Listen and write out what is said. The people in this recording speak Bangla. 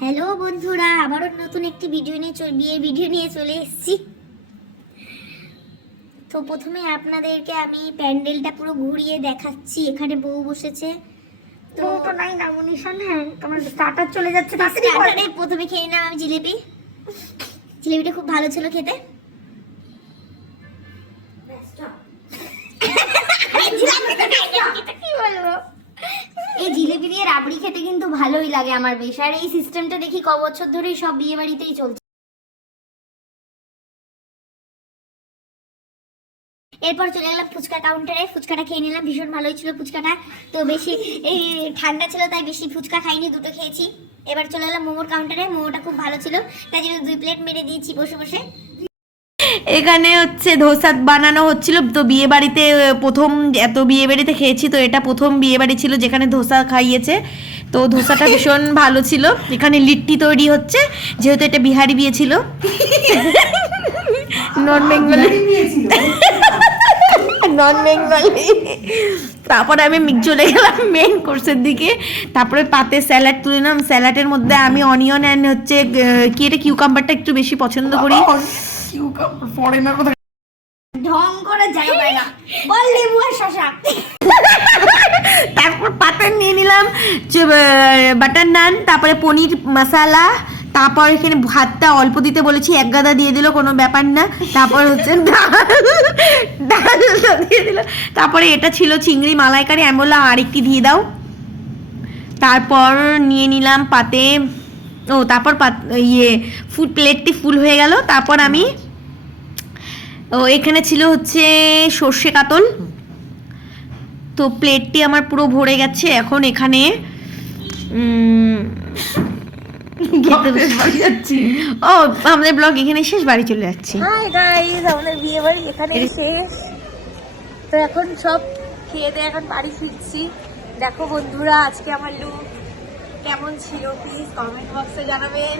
হ্যালো বন্ধুরা, আবারও নতুন একটি বিয়ের ভিডিও নিয়ে চলে এসেছি। তো প্রথমে আপনাদেরকে আমি প্যান্ডেলটা পুরো ঘুরিয়ে দেখাচ্ছি। এখানে বউ বসেছে, তো তো নাই না মনীষা। হ্যাঁ, তোমার স্টার্টার চলে যাচ্ছে। স্টার্টারে প্রথমে খেয়ে নিলাম আমি জিলেবিটা খুব ভালো ছিল খেতে। কি বলবো, এই জিলেবি দিয়ে রাবড়ি খেতে কিন্তু ভালোই লাগে আমার বেশ। আর এই সিস্টেমটা দেখি ক বছর ধরেই সব বিয়ে বাড়িতেই চলছে। এরপর চলে গেলাম ফুচকা কাউন্টারে, ফুচকাটা খেয়ে নিলাম, ভীষণ ভালোই ছিল ফুচকাটা। তো বেশি এই ঠান্ডা ছিল তাই বেশি ফুচকা খাইনি, দুটো খেয়েছি। এবার চলে গেলাম মোমোর কাউন্টারে, মোমোটা খুব ভালো ছিল তাই জন্য 2 প্লেট মেরে দিয়েছি বসে বসে। এখানে হচ্ছে ধোসা বানানো হচ্ছিল। তো বিয়ে বাড়িতে প্রথম এত বিয়ে বাড়িতে খেয়েছি, তো এটা প্রথম বিয়ে বাড়ি ছিল যেখানে ধোসা খাইয়েছে। তো ধোসাটা ভীষণ ভালো ছিল। এখানে লিট্টি তৈরি হচ্ছে, যেহেতু এটা বিহারি বিয়ে ছিল, নন বেঙ্গলি। তারপরে আমি চলে গেলাম মেন কোর্সের দিকে। তারপরে পাতে স্যালাড তুলে নিলাম। স্যালাডের মধ্যে আমি অনিয়ন অ্যান্ড হচ্ছে কি এটা কিউকাম্বারটা একটু বেশি পছন্দ করি। ঢং করে যাই না, বল লেবু আর শসা। তারপর পাতে নিয়ে নিলাম বাটার নান, তারপরে পনির মশালা, তারপর এখানে ভাতটা অল্প দিতে বলেছি, 1 গাদা দিয়ে দিল, কোনো ব্যাপার না। তারপর হচ্ছে ডাল দিয়ে দিল। তারপরে এটা ছিল চিংড়ি মালাইকারি, আমি বললাম আরেকটি দিয়ে দাও। তারপর নিয়ে নিলাম পাতে, তারপর ফুড প্লেটটি ফুল হয়ে গেল। তারপর আমি এখানে ছিল হচ্ছে সর্ষে কাতল। তো প্লেটটি আমার পুরো ভরে গেছে। এখন এখানে আমাদের ব্লগ এখানে শেষ, বাড়ি চলে যাচ্ছি। হাই গাইস, আমাদের বিয়ে বাড়ি এখানে শেষ। তো এখন সব খেয়ে দিয়ে এখন বাড়ি ফিরছি। দেখো বন্ধুরা, আজকে আমার লুক কেমন ছিল প্লিজ কমেন্ট বক্সে জানাবেন।